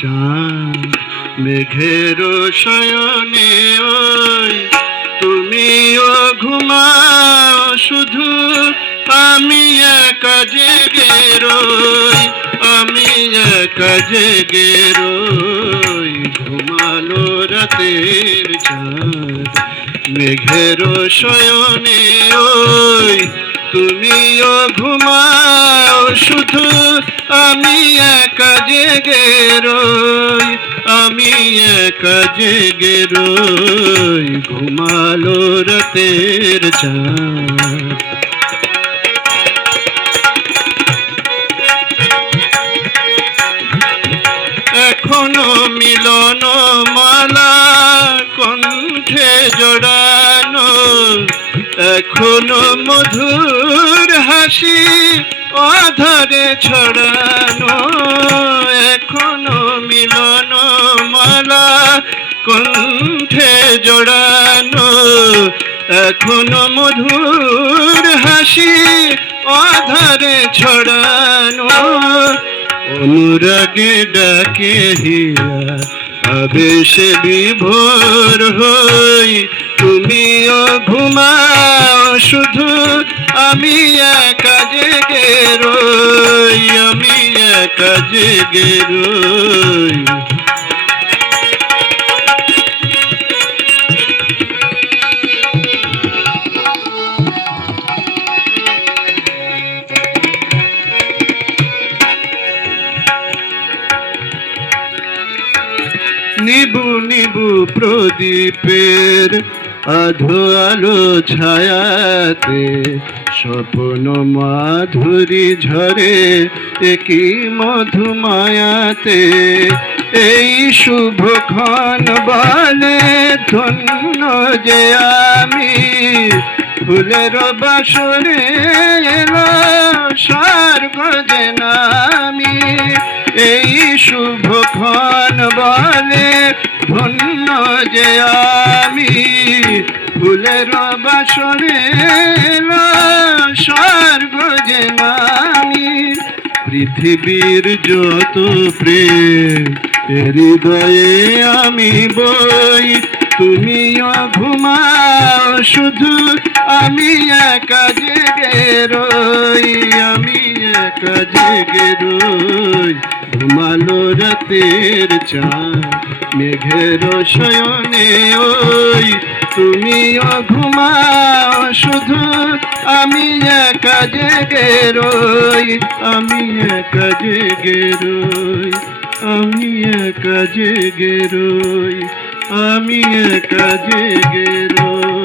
চাঁদ মেঘের শয়নে ওই তুমিও ঘুমাও শুধু আমি একা জেগে রই, আমি একা জেগে রই। ঘুমালো রাতের চাঁদ মেঘের শয়নে ওই তুমিও ঘুমাও শুধু আমি একা জেগে রই, আমি একা জেগে রই। ঘুমালো রাতের চাঁদ। এখনো মিলন মালা কণ্ঠে জড়ানো, এখনো মধুর হাসি অধরে ছড়ানো, এখনো মিলন মালা কণ্ঠে জড়ানো, এখনো মধুর হাসি অধরে ছড়ানো। অনুরাগে ডাকে হিয়া আবেশে বিভোর হই তুমিও ঘুমাও শুধু আমি একা জেগে রই, আমি একা জেগে রই। নিবু নিবু প্রদীপের আধো আলো ছায়াতে স্বপ্ন মাধুরী ঝরে একই মধুমায়াতে। এই শুভক্ষণ বলে ধন্য যে আমি ফুলের বাসরে এলো স্বর্গ যে নামি। এই শুভক্ষণ বলে ধন্য যে আমি ফুলের বাসরে এলো স্বর্গ যে নামি। পৃথিবীর যত প্রেম হৃদয়ে আমি বই তুমিও ঘুমাও শুধু আমি একা জেগে রই, আমি একা জেগে রই। ঘুমালো রাতের চাঁদ মেঘের শয়নে ওই তুমিও ঘুমাও শুধু আমি একা জেগে রই, আমি একা জেগে রই, আমি একা জেগে রই, আমি একা জেগে রই।